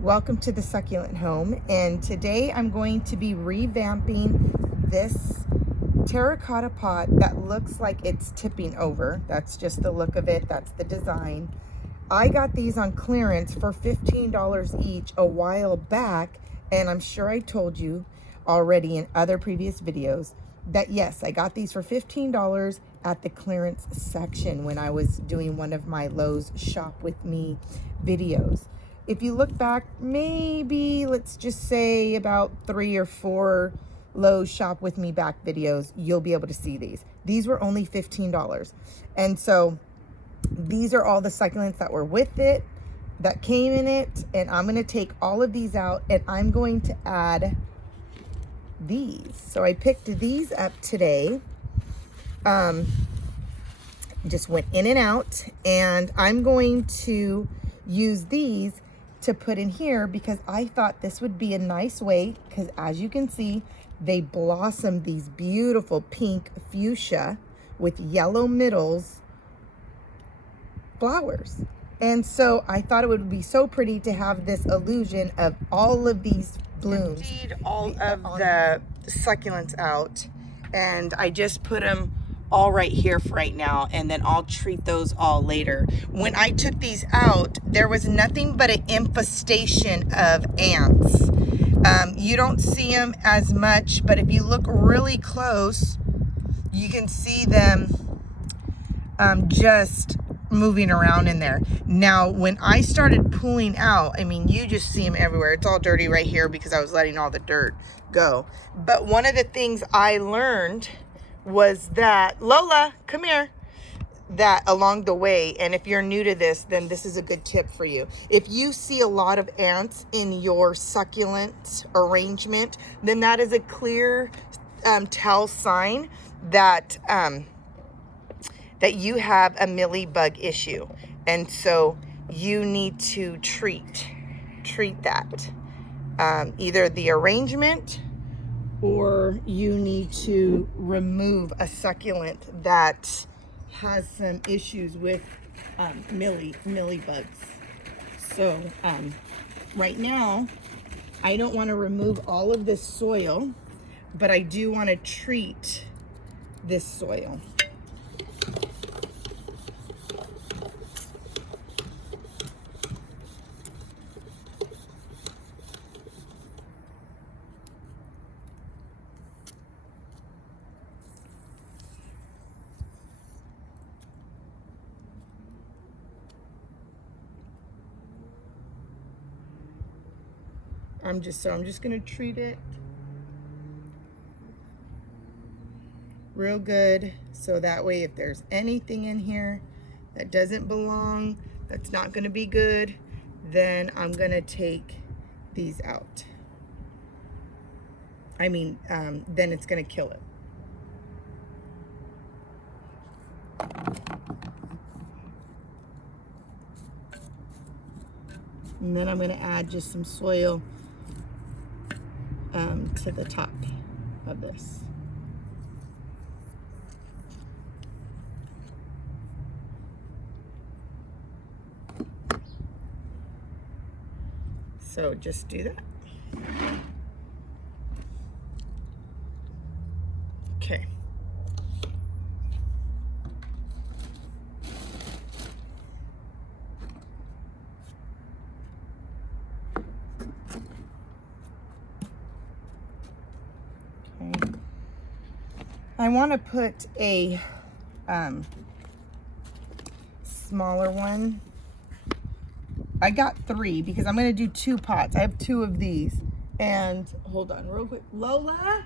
Welcome to the Succulent Home, and today I'm going to be revamping this terracotta pot that looks like it's tipping over. That's just the look of it. That's the design. I got these on clearance for $15 each a while back, and I'm sure I told you already in other previous videos that yes, I got these for $15 at the clearance section when I was doing one of my Lowe's Shop With Me videos. If you look back, maybe let's just say about 3 or 4 Lowe's Shop With Me back videos, you'll be able to see these. These were only $15. And so these are all the succulents that were with it, that came in it. And I'm going to take all of these out and I'm going to add these. So I picked these up today. Just went in and out, and I'm going to use these to put in here because I thought this would be a nice way, because as you can see, they blossom these beautiful pink fuchsia with yellow middles flowers. And so I thought it would be so pretty to have this illusion of all of these blooms. Emptied all of the succulents out, and I just put them all right here for right now, and then I'll treat those all later. When I took these out, there was nothing but an infestation of ants. You don't see them as much, but if you look really close, you can see them just moving around in there. Now, when I started pulling out, I mean, you just see them everywhere. It's all dirty right here because I was letting all the dirt go. But one of the things I learned was that, Lola, come here, that along the way, and if you're new to this, then this is a good tip for you. If you see a lot of ants in your succulent arrangement, then that is a clear tell sign that that you have a mealybug issue, and so you need to treat that, either the arrangement, or you need to remove a succulent that has some issues with mealybugs. So right now, I don't want to remove all of this soil, but I do want to treat this soil. I'm just going to treat it real good, so that way if there's anything in here that doesn't belong, that's not going to be good, then I'm going to take these out. I mean, then it's going to kill it. And then I'm going to add just some soil to the top of this. So just do that. Okay. I want to put a smaller one. I got 3 because I'm going to do 2 pots. I have 2 of these. And hold on real quick. Lola?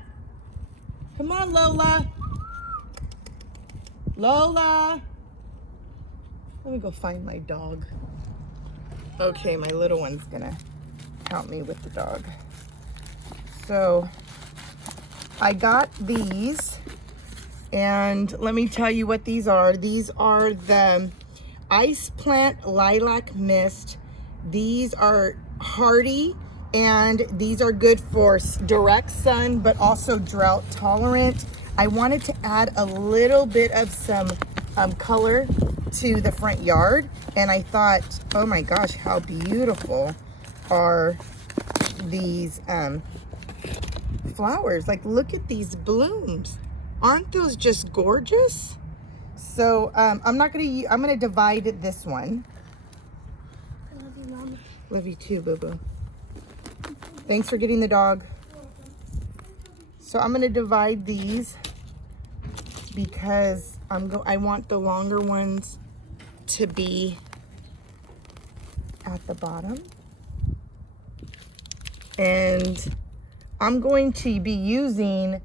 Come on, Lola. Lola. Let me go find my dog. Okay, my little one's going to help me with the dog. So I got these. And let me tell you what these are. These are the Ice Plant Lilac Mist. These are hardy, and these are good for direct sun, but also drought tolerant. I wanted to add a little bit of some color to the front yard, and I thought, oh my gosh, how beautiful are these flowers. Like, look at these blooms. Aren't those just gorgeous? So I'm gonna divide this one. I love you, Mama. Love you too, boo-boo. Thanks for getting the dog. So I'm gonna divide these because I want the longer ones to be at the bottom. And I'm going to be using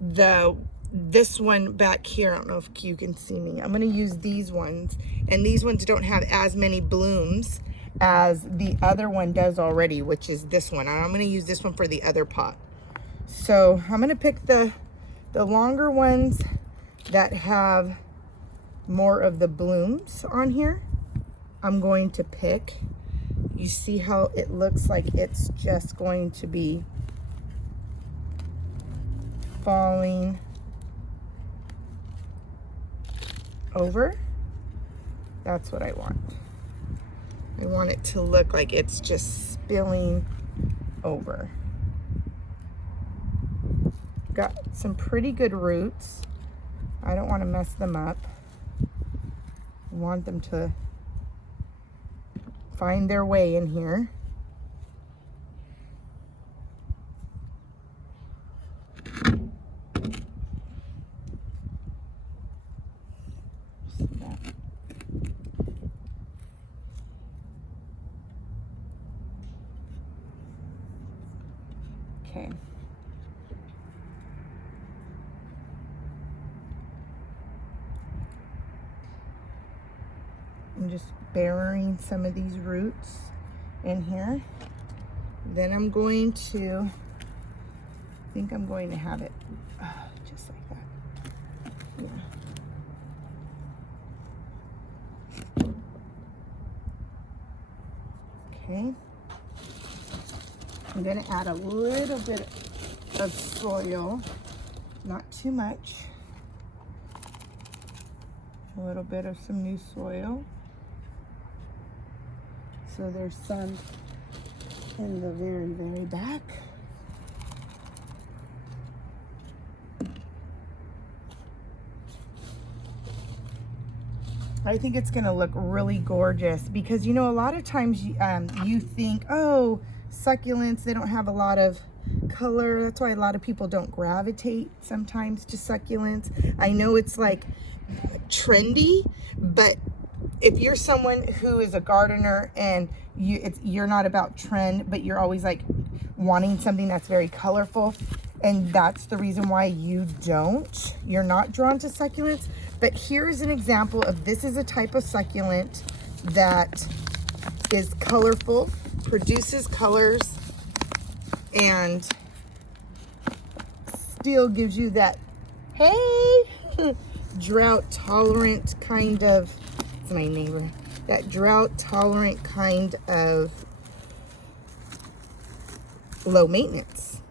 this one back here. I don't know if you can see me. I'm gonna use these ones, and these ones don't have as many blooms as the other one does already, which is this one. And I'm gonna use this one for the other pot. So I'm gonna pick the longer ones that have more of the blooms on here. I'm going to pick. You see how it looks like it's just going to be falling over. That's what I want. I want it to look like it's just spilling over. Got some pretty good roots. I don't want to mess them up. I want them to find their way in here. Okay. I'm just burying some of these roots in here. Then I'm going to, I think I'm going to have it just like that. Yeah. Okay. I'm going to add a little bit of soil, not too much. A little bit of some new soil. So there's some in the very, very back. I think it's gonna look really gorgeous because, you know, a lot of times you think, oh, succulents, they don't have a lot of color. That's why a lot of people don't gravitate sometimes to succulents. I know it's like trendy, but if you're someone who is a gardener and you're not about trend, but you're always like wanting something that's very colorful, and that's the reason why you're not drawn to succulents. But here's an example of, this is a type of succulent that is colorful, produces colors, and still gives you that, hey, drought tolerant kind of, it's my neighbor, that drought tolerant kind of low maintenance.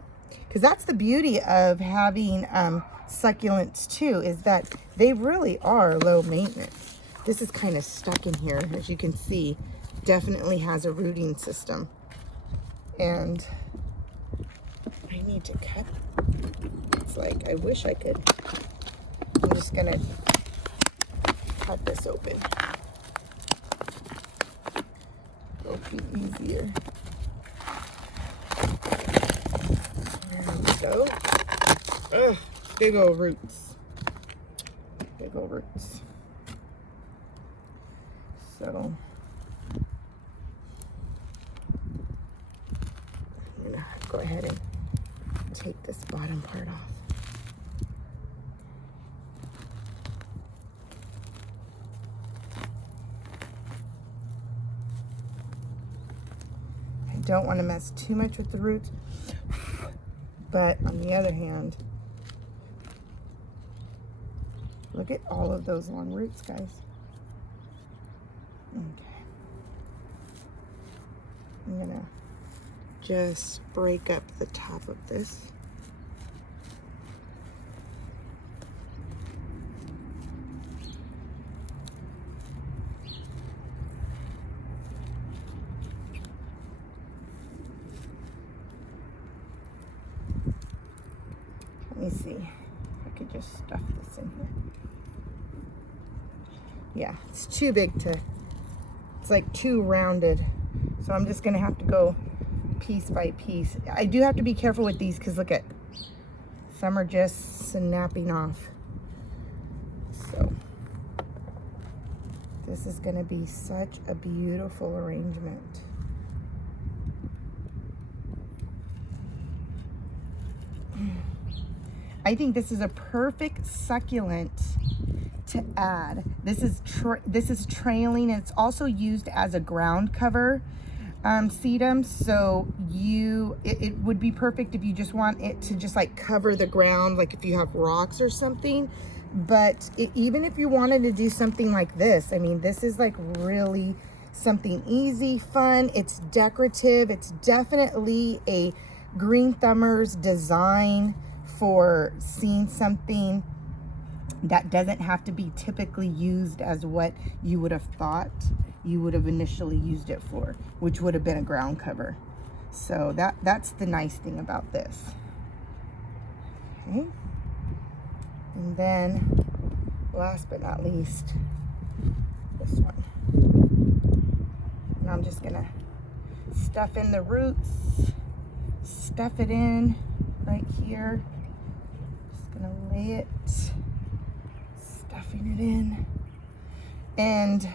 Because that's the beauty of having succulents too, is that they really are low maintenance. This is kind of stuck in here, as you can see. Definitely has a rooting system. And I need to cut. It's like, I wish I could. I'm just gonna cut this open. It'll be easier. There we go. Ugh, big old roots. Big old roots. So I'm gonna go ahead and take this bottom part off. I don't want to mess too much with the roots, but on the other hand, look at all of those long roots, guys. Okay. I'm gonna just break up the top of this. me see if I could just stuff this in here. Yeah, it's too big to, it's like too rounded. So I'm just gonna have to go piece by piece. I do have to be careful with these because look at, some are just snapping off. So this is gonna be such a beautiful arrangement. I think this is a perfect succulent to add. This is trailing, and it's also used as a ground cover sedum. So it would be perfect if you just want it to just like cover the ground, like if you have rocks or something. But even if you wanted to do something like this, I mean, this is like really something easy, fun. It's decorative. It's definitely a green thumbers design for seeing something that doesn't have to be typically used as what you would have thought you would have initially used it for, which would have been a ground cover. So that's the nice thing about this. Okay. And then last but not least, this one. And I'm just gonna stuff in the roots, stuff it in right here. Just gonna lay it, stuffing it in. And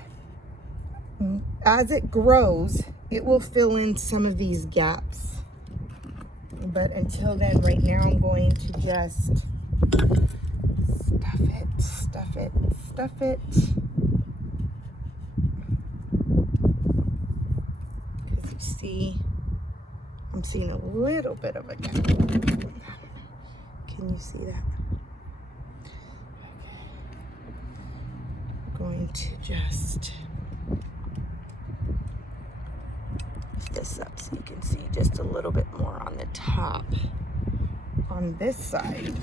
as it grows, it will fill in some of these gaps. But until then, right now, I'm going to just stuff it, stuff it, stuff it. Because you see, I'm seeing a little bit of a gap. Can you see that? Okay. I'm going to just lift this up so you can see just a little bit more on the top. On this side,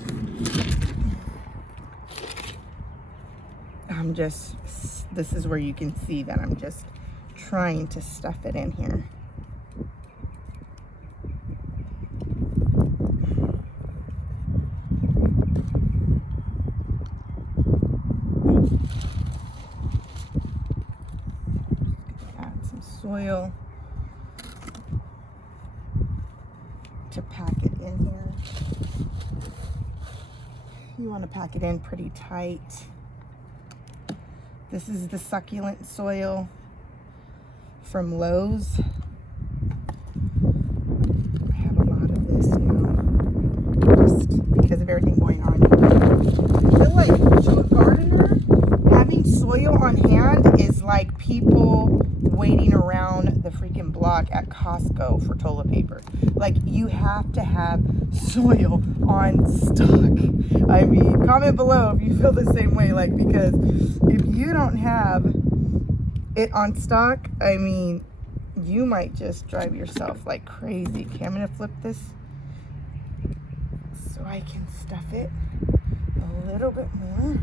this is where you can see that I'm just trying to stuff it in here. Add some soil to pack it in here. You want to pack it in pretty tight. This is the succulent soil from Lowe's. I have a lot of this now, just because of everything going on. I feel like to a gardener, having soil on hand is like people waiting around the freaking block at Costco for toilet paper. Like, you have to have soil on stock. I mean, comment below if you feel the same way, like, because if you don't have it on stock, I mean, you might just drive yourself like crazy. Okay, I'm gonna flip this so I can stuff it a little bit more.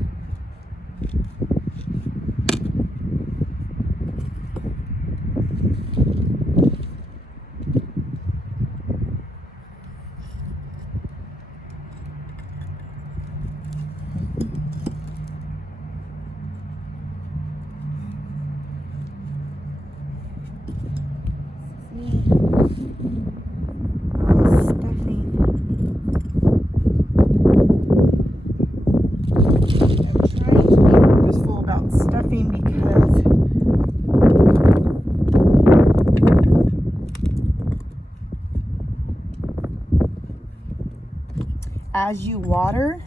As you water,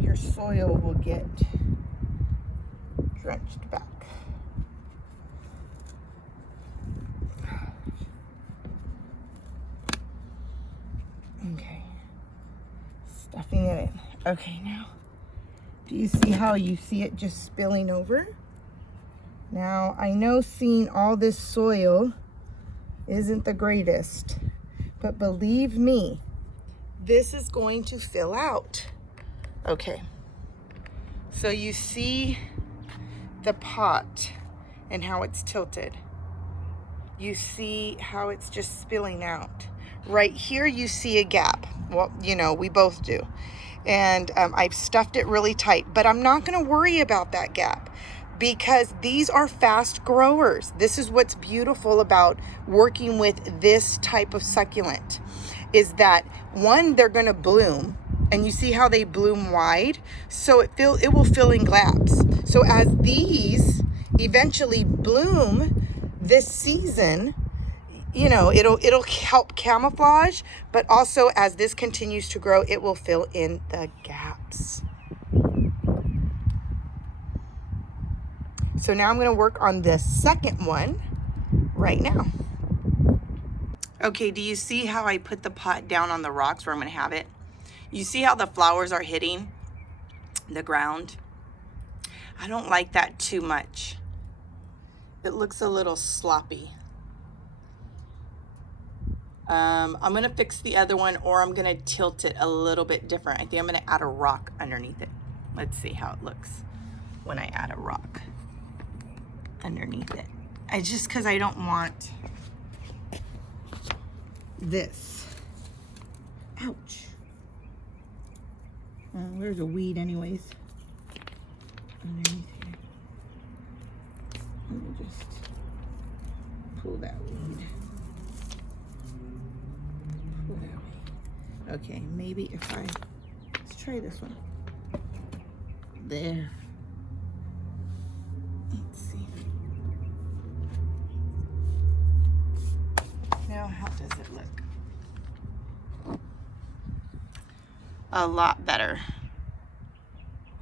your soil will get drenched back. Okay, stuffing it in. Okay, now, do you see how you see it just spilling over? Now, I know seeing all this soil isn't the greatest, but believe me, this is going to fill out. Okay, so you see the pot and how it's tilted. You see how it's just spilling out. Right here you see a gap. Well, you know, we both do. And I've stuffed it really tight, but I'm not going to worry about that gap because these are fast growers. This is what's beautiful about working with this type of succulent is that one, they're going to bloom, and you see how they bloom wide, so it will fill in gaps. So as these eventually bloom this season, you know, it'll help camouflage, but also as this continues to grow, it will fill in the gaps. So now I'm going to work on the second one right now. Okay, do you see how I put the pot down on the rocks where I'm going to have it? You see how the flowers are hitting the ground? I don't like that too much. It looks a little sloppy. I'm going to fix the other one, or I'm going to tilt it a little bit different. I think I'm going to add a rock underneath it. Let's see how it looks when I add a rock underneath it. Just because I don't want this. Ouch. Where's a weed anyways? Underneath here. Let me just pull that weed. Pull that weed. Okay, maybe if let's try this one. There. Let's see. Now, how does it look? A lot better.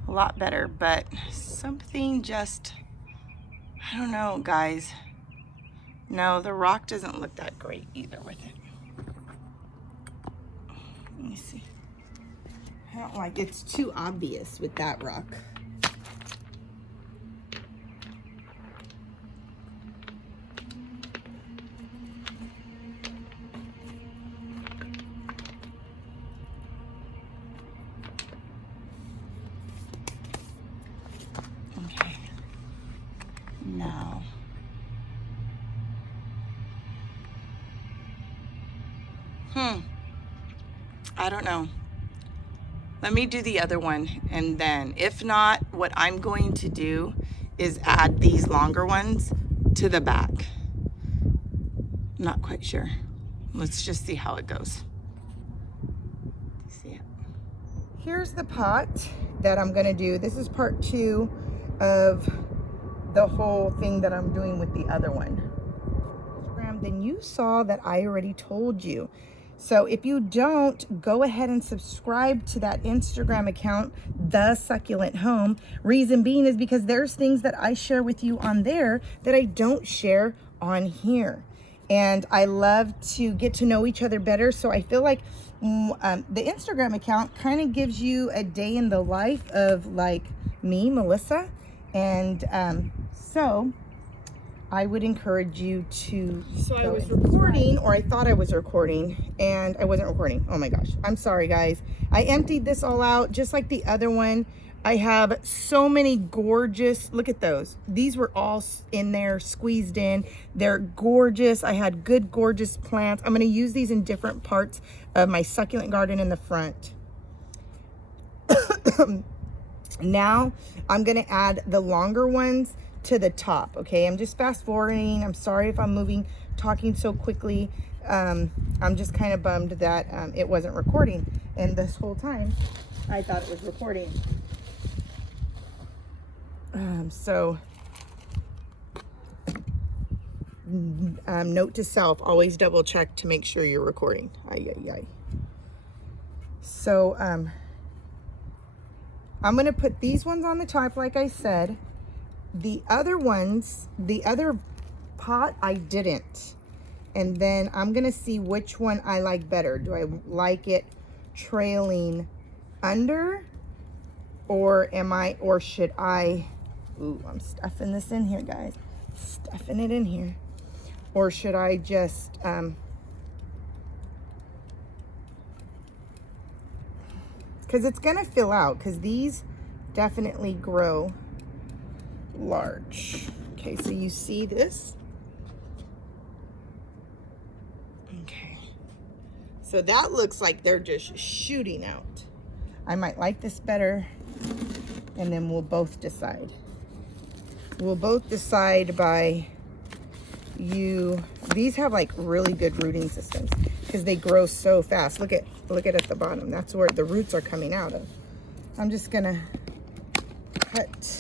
A lot better, but something just, I don't know, guys. No, the rock doesn't look that great either with it. Let me see. I don't like it. It's too obvious with that rock. Okay. Now. I don't know. Let me do the other one, and then if not, what I'm going to do is add these longer ones to the back. Not quite sure. Let's just see how it goes. See it. Here's the pot that I'm gonna do. This is part 2 of the whole thing that I'm doing with the other one. Then you saw that I already told you. So if you don't, go ahead and subscribe to that Instagram account, The Succulent Home. Reason being is because there's things that I share with you on there that I don't share on here. And I love to get to know each other better. So I feel like the Instagram account kind of gives you a day in the life of like me, Melissa. And so I would encourage you to. So I was recording, or I thought I was recording, and I wasn't recording. Oh my gosh. I'm sorry, guys. I emptied this all out just like the other one. I have so many gorgeous, look at those. These were all in there, squeezed in. They're gorgeous. I had good, gorgeous plants. I'm going to use these in different parts of my succulent garden in the front. Now I'm going to add the longer ones to the top. Okay, I'm just fast forwarding. I'm sorry if I'm talking so quickly. I'm just kind of bummed that it wasn't recording, and this whole time I thought it was recording. So note to self, always double check to make sure you're recording. So I'm gonna put these ones on the top like I said. The other ones, the other pot, I didn't. And then I'm gonna see which one I like better. Do I like it trailing under, or should I, ooh, I'm stuffing this in here, guys. Stuffing it in here. Or should I just, because it's gonna fill out, because these definitely grow large. Okay, so you see this? Okay, So that looks like they're just shooting out. I might like this better, and then we'll both decide. We'll both decide by you. These have like really good rooting systems because they grow so fast. Look at at the bottom. That's where the roots are coming out of. I'm just gonna cut this.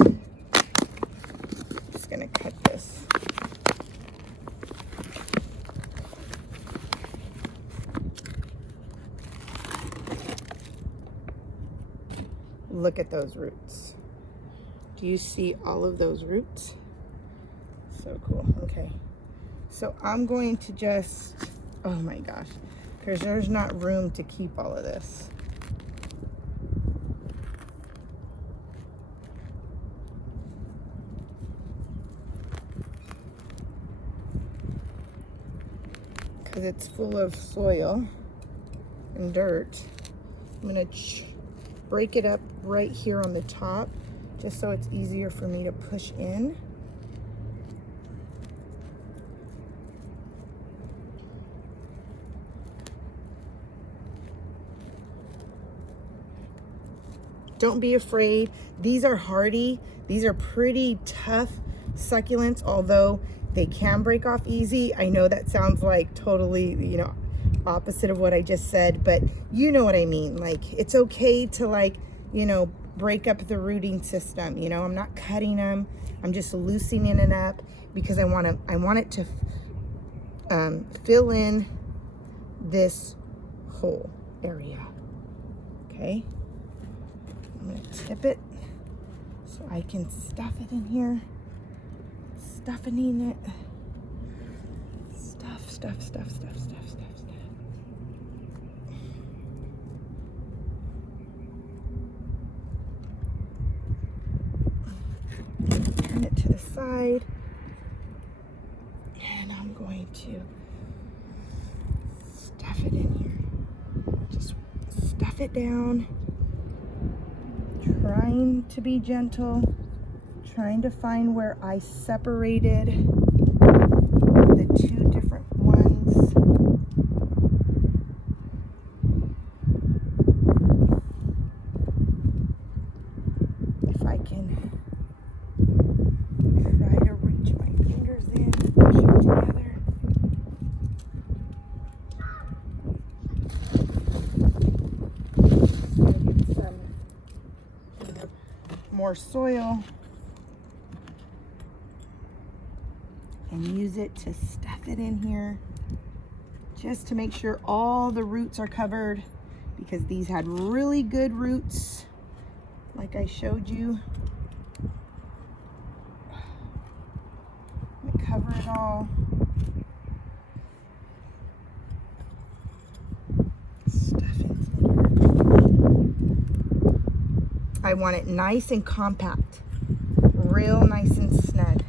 Look at those roots. Do you see all of those roots? So cool. Okay. So I'm going to just, oh my gosh, because there's not room to keep all of this. Because it's full of soil and dirt. I'm going to break it up right here on the top, just so it's easier for me to push in. Don't be afraid. These are hardy. These are pretty tough succulents, although they can break off easy. I know that sounds like totally, you know, opposite of what I just said, but you know what I mean. Like, it's okay to, like, you know, break up the rooting system. You know, I'm not cutting them. I'm just loosening it up because I want it to fill in this whole area. Okay. I'm gonna tip it so I can stuff it in here. Stuffing it. Stuff. Turn it to the side. And I'm going to stuff it in here. Just stuff it down. Trying to be gentle. Trying to find where I separated the two different ones. If I can try to reach my fingers in, push them together. Get some more soil. And use it to stuff it in here, just to make sure all the roots are covered, because these had really good roots like I showed you. I'm gonna cover it all. Stuff it in here. I want it nice and compact, real nice and snug.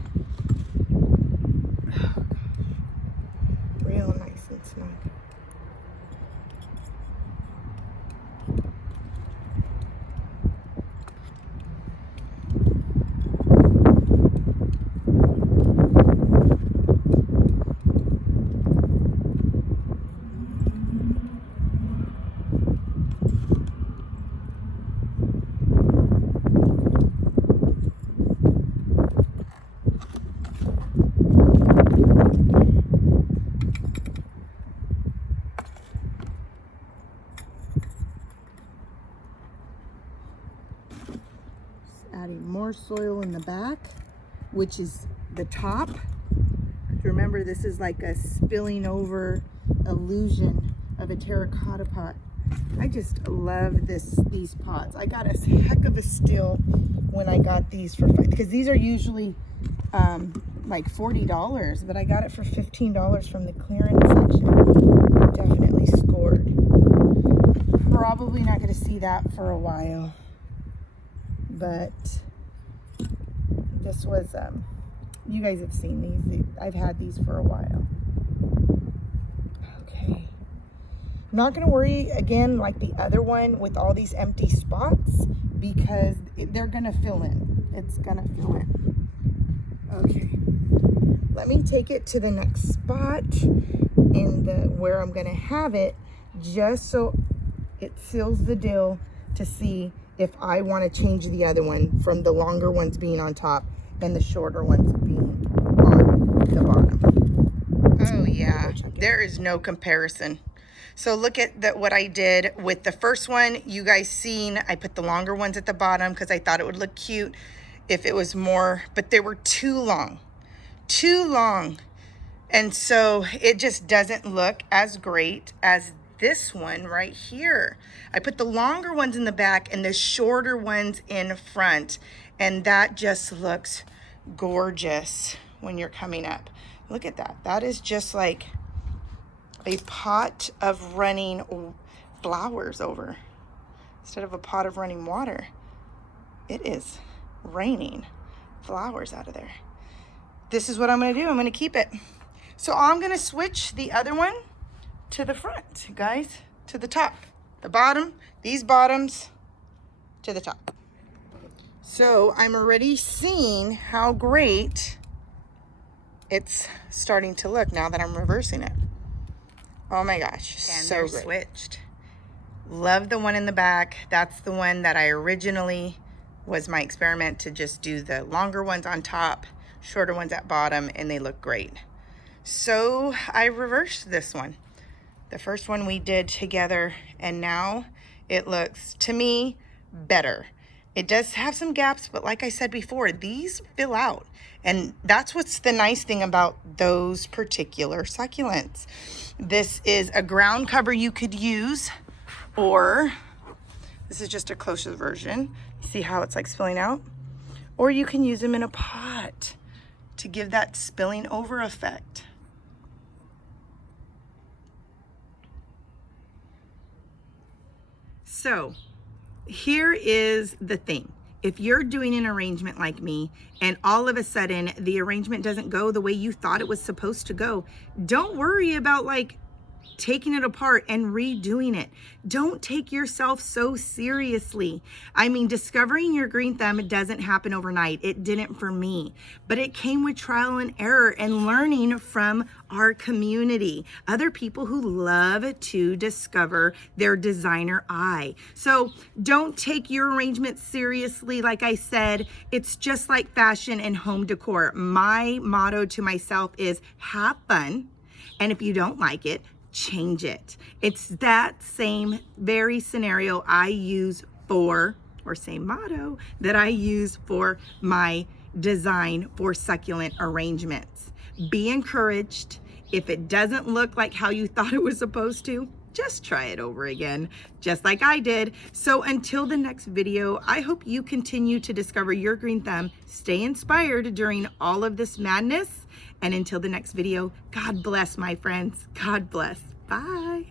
Adding more soil in the back, which is the top. Remember, this is like a spilling over illusion of a terracotta pot. I just love these pots. I got a heck of a steal when I got these because these are usually like $40, but I got it for $15 from the clearance section. Definitely scored. Probably not going to see that for a while. But this was, you guys have seen these. I've had these for a while. Okay. I'm not going to worry again like the other one with all these empty spots, because they're going to fill in. It's going to fill in. Okay. Let me take it to the next spot in where I'm going to have it. just so it seals the deal to see if I want to change the other one from the longer ones being on top and the shorter ones being on the bottom. Oh yeah, there is no comparison. So look at what I did with the first one. You guys seen, I put the longer ones at the bottom because I thought it would look cute if it was more, but they were too long. And so it just doesn't look as great as this one right here. I put the longer ones in the back and the shorter ones in front, and that just looks gorgeous when you're coming up. Look at that. That is just like a pot of running flowers over instead of a pot of running water. It is raining flowers out of there. This is what I'm going to do. I'm going to keep it. So I'm going to switch the other one to the front, guys, to the top, the bottom, these bottoms to the top. So I'm already seeing how great it's starting to look now that I'm reversing it. Oh my gosh, and so great. Switched. Love the one in the back. That's the one that I originally was my experiment to just do the longer ones on top, shorter ones at bottom, and they look great. So I reversed this one. The first one we did together, and now it looks, to me, better. It does have some gaps, but like I said before, these fill out. And that's what's the nice thing about those particular succulents. This is a ground cover you could use, or this is just a closer version. See how it's like spilling out? Or you can use them in a pot to give that spilling over effect. So here is the thing. If you're doing an arrangement like me and all of a sudden the arrangement doesn't go the way you thought it was supposed to go, don't worry about like taking it apart and redoing it. Don't take yourself so seriously. I mean, discovering your green thumb doesn't happen overnight. It didn't for me, but it came with trial and error and learning from our community, other people who love to discover their designer eye. So don't take your arrangement seriously. Like I said, it's just like fashion and home decor. My motto to myself is have fun. And if you don't like it, change it. It's that same very scenario I use for, or same motto that I use for my design for succulent arrangements. Be encouraged. If it doesn't look like how you thought it was supposed to, just try it over again, just like I did. So until the next video, I hope you continue to discover your green thumb, stay inspired during all of this madness. And until the next video, God bless, my friends. God bless. Bye.